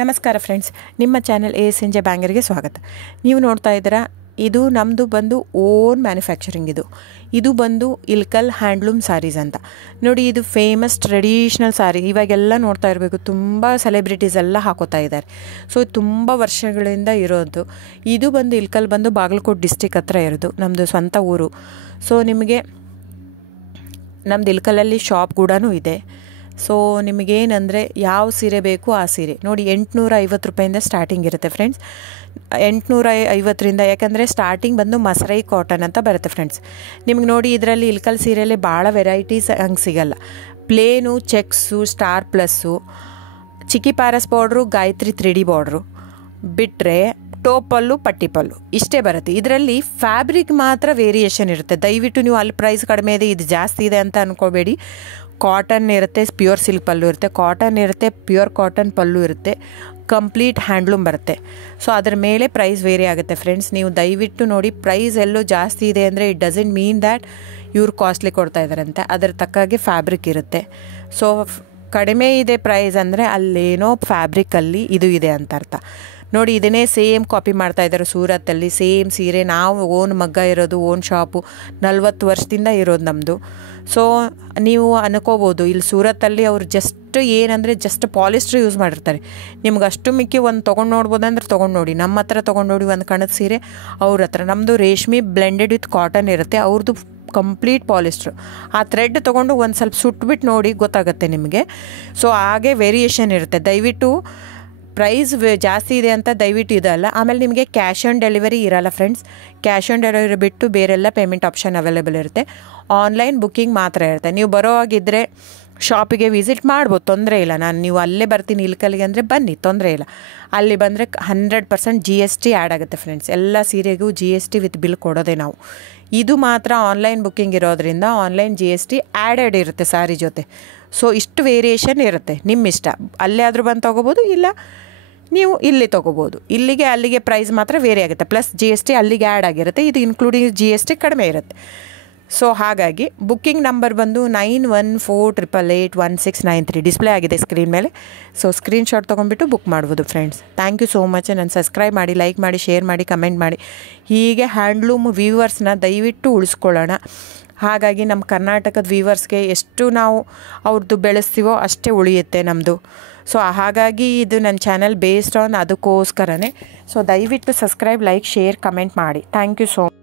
ನಮಸ್ಕಾರ ಫ್ರೆಂಡ್ಸ್, ನಿಮ್ಮ channel A S N J ಬ್ಯಾಂಗರ್ಗೆ ಸ್ವಾಗತ. ನೀವು ನೋಡ್ತಾ ಇದ್ದೀರಾ, ಇದು ನಮ್ಮದು ಬಂದು ಓನ್ ಮ್ಯಾನುಫ್ಯಾಕ್ಚರಿಂಗ್. ಇದು ಬಂದು ಇಲ್ಕಲ್ ಹ್ಯಾಂಡ್ಲೂಮ್ ಸ್ಯಾರೀಸ್ ಅಂತ ನೋಡಿ. ಇದು ಫೇಮಸ್ ಟ್ರೆಡಿಷ್ನಲ್ ಸ್ಯಾರಿ. ಇವಾಗೆಲ್ಲ ನೋಡ್ತಾ ಇರಬೇಕು, ತುಂಬ ಸೆಲೆಬ್ರಿಟೀಸ್ ಎಲ್ಲ ಹಾಕೋತಾ ಇದ್ದಾರೆ. ಸೊ ತುಂಬ ವರ್ಷಗಳಿಂದ ಇರೋದು. ಇದು ಬಂದು ಇಲ್ಕಲ್ ಬಂದು ಬಾಗಲಕೋಟೆ ಡಿಸ್ಟಿಕ್ ಹತ್ರ ಇರೋದು, ನಮ್ಮದು ಸ್ವಂತ ಊರು. ಸೊ ನಿಮಗೆ ನಮ್ಮದು ಇಲ್ಕಲಲ್ಲಿ ಶಾಪ್ ಕೂಡ ಇದೆ. ಸೊ ನಿಮಗೇನಂದರೆ ಯಾವ ಸೀರೆ ಬೇಕು ಆ ಸೀರೆ ನೋಡಿ, 850 ರೂಪಾಯಿಂದ ಸ್ಟಾರ್ಟಿಂಗ್ ಇರುತ್ತೆ ಫ್ರೆಂಡ್ಸ್. 850ರಿಂದ, ಯಾಕಂದರೆ ಸ್ಟಾರ್ಟಿಂಗ್ ಬಂದು ಮಸರೈ ಕಾಟನ್ ಅಂತ ಬರುತ್ತೆ ಫ್ರೆಂಡ್ಸ್. ನಿಮ್ಗೆ ನೋಡಿ, ಇದರಲ್ಲಿ ಇಲ್ಕಲ್ ಸೀರೆಯಲ್ಲಿ ಭಾಳ ವೆರೈಟೀಸ್ ಹಂಗೆ ಸಿಗಲ್ಲ. ಪ್ಲೇನು, ಚೆಕ್ಸು, ಸ್ಟಾರ್ ಪ್ಲಸ್ಸು, ಚಿಕ್ಕಿ ಪ್ಯಾರಸ್ ಬಾರ್ಡ್ರು, ಗಾಯತ್ರಿ 3D ಬಾರ್ಡ್ರು ಬಿಟ್ಟರೆ ಟೋಪಲ್ಲು, ಪಟ್ಟಿ ಪಲ್ಲು ಇಷ್ಟೇ ಬರುತ್ತೆ. ಇದರಲ್ಲಿ ಫ್ಯಾಬ್ರಿಕ್ ಮಾತ್ರ ವೇರಿಯೇಷನ್ ಇರುತ್ತೆ. ದಯವಿಟ್ಟು ನೀವು ಅಲ್ಲಿ ಪ್ರೈಸ್ ಕಡಿಮೆ ಇದೆ, ಇದು ಜಾಸ್ತಿ ಇದೆ ಅಂತ ಅಂದ್ಕೋಬೇಡಿ. ಕಾಟನ್ ಇರುತ್ತೆ, ಪ್ಯೂರ್ ಸಿಲ್ಕ್ ಪಲ್ಲು ಇರುತ್ತೆ, ಕಾಟನ್ ಇರುತ್ತೆ, ಪ್ಯೂರ್ ಕಾಟನ್ ಪಲ್ಲು ಇರುತ್ತೆ, ಕಂಪ್ಲೀಟ್ ಹ್ಯಾಂಡ್ಲೂಮ್ ಬರುತ್ತೆ. ಸೊ ಅದ್ರ ಮೇಲೆ ಪ್ರೈಸ್ ವೇರಿ ಆಗುತ್ತೆ ಫ್ರೆಂಡ್ಸ್. ನೀವು ದಯವಿಟ್ಟು ನೋಡಿ, ಪ್ರೈಸ್ ಎಲ್ಲೂ ಜಾಸ್ತಿ ಇದೆ ಅಂದರೆ ಇಟ್ ಡಸಂಟ್ ಮೀನ್ ದ್ಯಾಟ್ ಇವ್ರು ಕಾಸ್ಟ್ಲಿ ಕೊಡ್ತಾ ಇದ್ದಾರಂತೆ. ಅದರ ತಕ್ಕಾಗೆ ಫ್ಯಾಬ್ರಿಕ್ ಇರುತ್ತೆ. ಸೊ ಕಡಿಮೆ ಇದೆ ಪ್ರೈಸ್ ಅಂದರೆ ಅಲ್ಲೇನೋ ಫ್ಯಾಬ್ರಿಕಲ್ಲಿ ಇದು ಇದೆ ಅಂತ ಅರ್ಥ. ನೋಡಿ, ಇದನ್ನೇ ಸೇಮ್ ಕಾಪಿ ಮಾಡ್ತಾ ಇದ್ದಾರೆ ಸೂರತ್ತಲ್ಲಿ. ಸೇಮ್ ಸೀರೆ ನಾವು ಓನ್ ಮಗ್ಗ ಇರೋದು, ಓನ್ ಶಾಪು 40 ವರ್ಷದಿಂದ ಇರೋದು ನಮ್ಮದು. ಸೊ ನೀವು ಅನ್ಕೋಬೋದು, ಇಲ್ಲಿ ಸೂರತ್ತಲ್ಲಿ ಅವ್ರು ಜಸ್ಟ್ ಏನಂದರೆ ಜಸ್ಟ್ ಪಾಲಿಸ್ಟ್ರ್ ಯೂಸ್ ಮಾಡಿರ್ತಾರೆ. ನಿಮ್ಗೆ ಅಷ್ಟು ಮಿಕ್ಕಿ ಒಂದು ತೊಗೊಂಡು ನೋಡ್ಬೋದಂದ್ರೆ ತೊಗೊಂಡು ನೋಡಿ. ನಮ್ಮ ಹತ್ರ ತೊಗೊಂಡು ನೋಡಿ ಒಂದು ಕಣದ ಸೀರೆ, ಅವ್ರ ಹತ್ರ ನಮ್ಮದು ರೇಷ್ಮೆ ಬ್ಲೆಂಡೆಡ್ ವಿತ್ ಕಾಟನ್ ಇರುತ್ತೆ, ಅವ್ರದ್ದು ಕಂಪ್ಲೀಟ್ ಪಾಲಿಸ್ಟ್ರು. ಆ ಥ್ರೆಡ್ ತೊಗೊಂಡು ಒಂದು ಸ್ವಲ್ಪ ಸುಟ್ಬಿಟ್ಟು ನೋಡಿ, ಗೊತ್ತಾಗುತ್ತೆ ನಿಮಗೆ. ಸೊ ಹಾಗೆ ವೇರಿಯೇಷನ್ ಇರುತ್ತೆ. ದಯವಿಟ್ಟು ಪ್ರೈಸ್ ಜಾಸ್ತಿ ಇದೆ ಅಂತ ದಯವಿಟ್ಟು ಇದಲ್ಲ. ಆಮೇಲೆ ನಿಮಗೆ ಕ್ಯಾಶ್ ಆನ್ ಡೆಲಿವರಿ ಇರಲ್ಲ ಫ್ರೆಂಡ್ಸ್. ಕ್ಯಾಶ್ ಆನ್ ಡೆಲಿವರಿ ಬಿಟ್ಟು ಬೇರೆಲ್ಲ ಪೇಮೆಂಟ್ ಆಪ್ಷನ್ ಅವೈಲೇಬಲ್ ಇರುತ್ತೆ. ಆನ್ಲೈನ್ ಬುಕ್ಕಿಂಗ್ ಮಾತ್ರ ಇರುತ್ತೆ. ನೀವು ಬರೋ ಹಾಗಿದ್ದರೆ ಶಾಪಿಗೆ ವಿಸಿಟ್ ಮಾಡ್ಬೋದು, ತೊಂದರೆ ಇಲ್ಲ. ನೀವು ಅಲ್ಲೇ ಬರ್ತೀನಿ ಇಲ್ಕಲ್ಲಿಗೆ ಅಂದರೆ ಬನ್ನಿ, ತೊಂದರೆ ಇಲ್ಲ. ಅಲ್ಲಿ ಬಂದರೆ 100% GST ಆ್ಯಡ್ ಆಗುತ್ತೆ ಫ್ರೆಂಡ್ಸ್. ಎಲ್ಲ ಸೀರೆಗೂ GST ವಿತ್ ಬಿಲ್ ಕೊಡೋದೆ ನಾವು. ಇದು ಮಾತ್ರ ಆನ್ಲೈನ್ ಬುಕ್ಕಿಂಗ್ ಇರೋದ್ರಿಂದ ಆನ್ಲೈನ್ GST ಆ್ಯಡೆಡ್ ಇರುತ್ತೆ ಸ್ಯಾರಿ ಜೊತೆ. ಸೊ ಇಷ್ಟು ವೇರಿಯೇಷನ್ ಇರುತ್ತೆ, ನಿಮ್ಮ ಇಷ್ಟ. ಅಲ್ಲೇ ಆದರೂ ಬಂದು ತೊಗೋಬೋದು, ಇಲ್ಲ ನೀವು ಇಲ್ಲಿ ತೊಗೋಬೋದು. ಇಲ್ಲಿಗೆ ಅಲ್ಲಿಗೆ ಪ್ರೈಸ್ ಮಾತ್ರ ವೇರಿ ಆಗುತ್ತೆ. ಪ್ಲಸ್ GST ಅಲ್ಲಿಗೆ ಆ್ಯಡ್ ಆಗಿರುತ್ತೆ. ಇದು ಇನ್ಕ್ಲೂಡಿಂಗ್ GST ಕಡಿಮೆ ಇರುತ್ತೆ. ಸೊ ಹಾಗಾಗಿ ಬುಕ್ಕಿಂಗ್ ನಂಬರ್ ಬಂದು 9148881693 ಡಿಸ್ಪ್ಲೇ ಆಗಿದೆ ಸ್ಕ್ರೀನ್ ಮೇಲೆ. ಸೊ ಸ್ಕ್ರೀನ್ಶಾಟ್ ತೊಗೊಂಡ್ಬಿಟ್ಟು ಬುಕ್ ಮಾಡ್ಬೋದು friends. Thank you so much. ನಾನು ಸಬ್ಸ್ಕ್ರೈಬ್ ಮಾಡಿ, ಲೈಕ್ ಮಾಡಿ, ಶೇರ್ ಮಾಡಿ, ಕಮೆಂಟ್ ಮಾಡಿ. ಹೀಗೆ ಹ್ಯಾಂಡ್ಲೂಮ್ ವ್ಯೂವರ್ಸ್ನ ದಯವಿಟ್ಟು ಉಳಿಸ್ಕೊಳ್ಳೋಣ. ಹಾಗಾಗಿ ನಮ್ಮ ಕರ್ನಾಟಕದ ವ್ಯೂವರ್ಸ್ಗೆ ಎಷ್ಟು ನಾವು ಅವ್ರದ್ದು ಬೆಳೆಸ್ತೀವೋ ಅಷ್ಟೇ ಉಳಿಯುತ್ತೆ ನಮ್ಮದು. ಸೊ ಹಾಗಾಗಿ ಇದು ನನ್ನ ಚಾನಲ್ ಬೇಸ್ಡ್ ಆನ್ ಅದಕ್ಕೋಸ್ಕರನೇ. ಸೊ ದಯವಿಟ್ಟು ಸಬ್ಸ್ಕ್ರೈಬ್, ಲೈಕ್, ಶೇರ್, ಕಮೆಂಟ್ ಮಾಡಿ. Thank you so much.